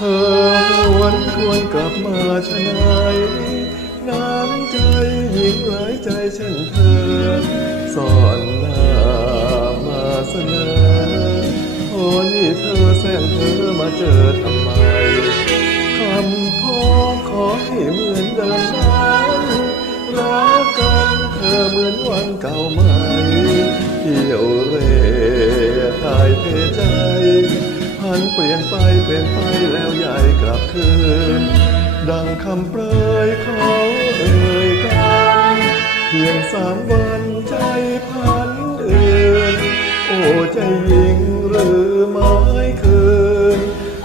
ธอหวนควนกลับมาชะไหนน้ำใจหญิงหลายใจเช่นเธอซ่อนหน้ามาเสนอโอ้นี่เธอแสงเธอมาเจอทำไมคำพ่อขอให้เหมือนเดิมนั้นรักกันเธอเหมือนวันเก่าไหมเที่ยวเร่ถ่ายเทใจ พันเปลี่ยนไปเปลี่ยนไปแล้วยายกลับคืน ดังคำเปรยเขาเอ่ยกันเพียงสามวันใจพันเอื่น โอ้ใจหญิงหรือไม้คืน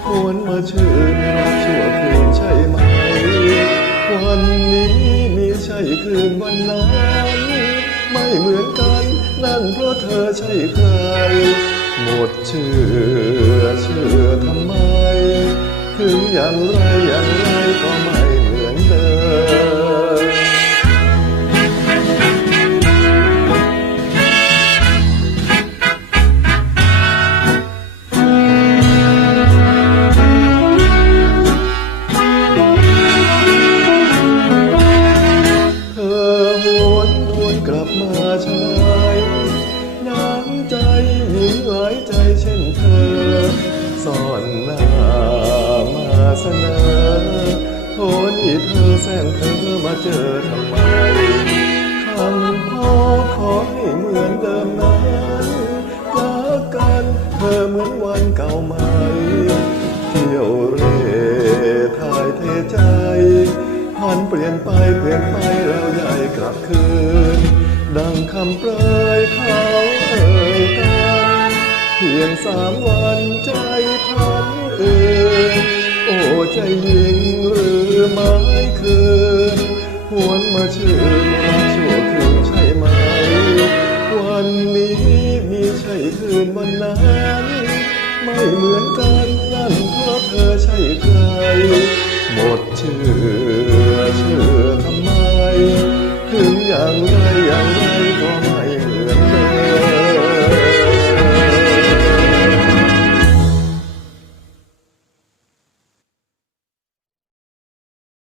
หวนมาชื่นรักชั่วคืนใช่ไหม วันนี้มีใช่คืนวันนั้น ไม่เหมือนกันนั่นเพราะเธอใช่ใคร หมดเชื่อเชื่อทำไม ถึงอย่างไร หลายใจเช่นเธอซ่อนหน้ามาเสนอโทนี่เธอแสงเธอมาเจอทำไมคำพ่อขอให้เหมือนเดิมนั้นรักกันเธอเหมือนวันเก่าไหมเที่ยวเร่ถ่ายเทใจพันเปลี่ยนไปเปลี่ยนไปแล้วยายกลับคืน ดังคำเปรยเขาเอ่ยกัน เพียงสามวันใจพันเอื่นโอ้ใจหญิงหรือไม้คืนหวนมาชื่นรักชั่วคืนใช่ไหม วันนี้มีใช่คืนวันนั้นไม่เหมือนกันนั่นเพราะเธอใช่ใคร หมดเชื่อเชื่อทำไม ถึงอย่างไร